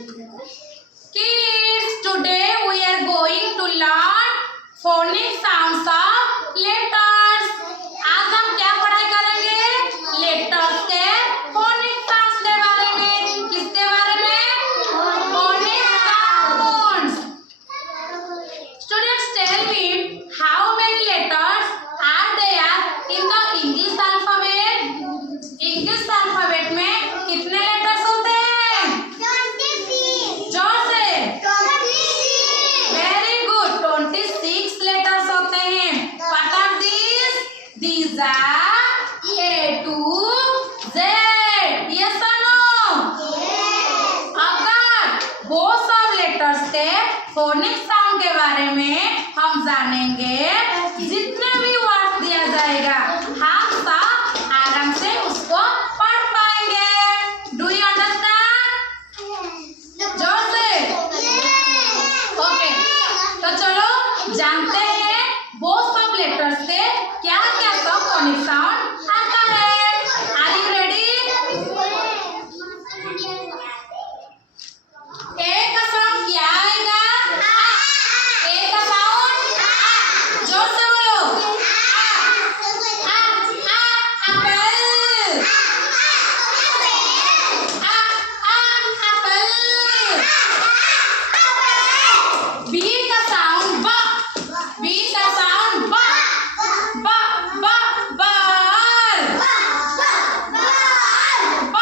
Kids, today we are going to learn phonic sounds of letters. आज हम क्या पढ़ाई करेंगे? लेटर्स के phonic sounds के बारे में. किसके बारे में? phonic sounds. Students, tell me how many letters are there in the English alphabet? English alphabet में कितने letters होते हैं? 26. जोर से. 26. Very good. 26 letters होते हैं. What are these? These are A to Z. Yes or no? Yes. अगर वो सब लेटर्स के फोनिक साउंड के बारे में हम जानेंगे, जितने भी वर्ड दिया जाएगा हम सब आराम से उसको पढ़ पाएंगे. Do you understand? जोर से. ओके, तो चलो जानते हैं वो सब लेटर्स से क्या क्या सब फोनिक साउंड आता है. Are you ready? ए का साउंड क्या आएगा? ए का साउंड जोर से बोलो. एप्पल. एप्पल. बी का साउंड ब. बी का साउंड ब. ब ब बॉल. ब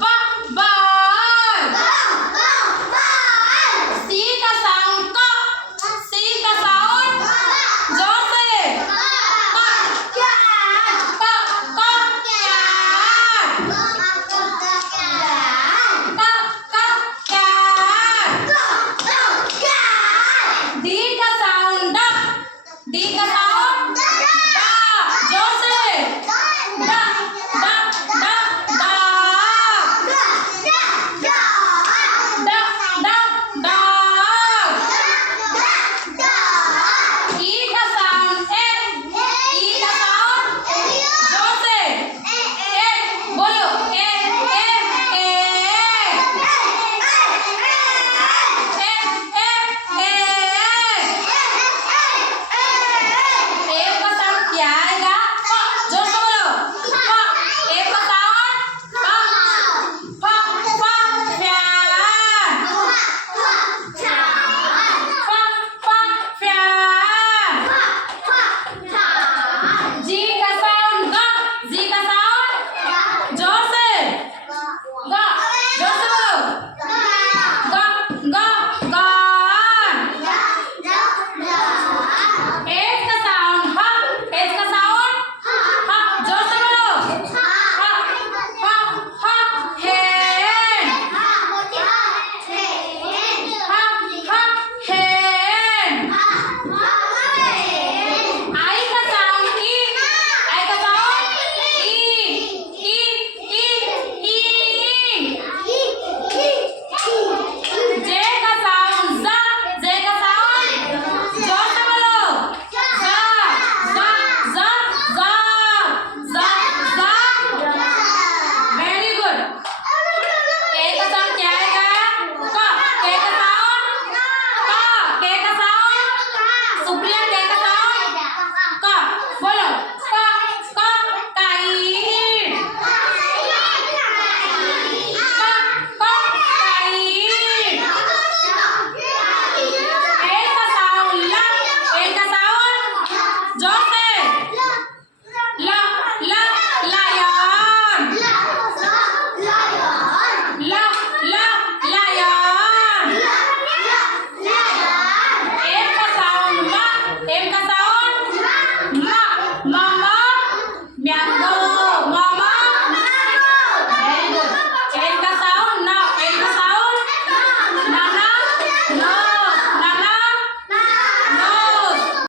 ब बॉल. सी का साउंड क. सी का साउंड जोर से. क कैट. क क कैट. क कैट. डी का साउंड ड. डी का साउंड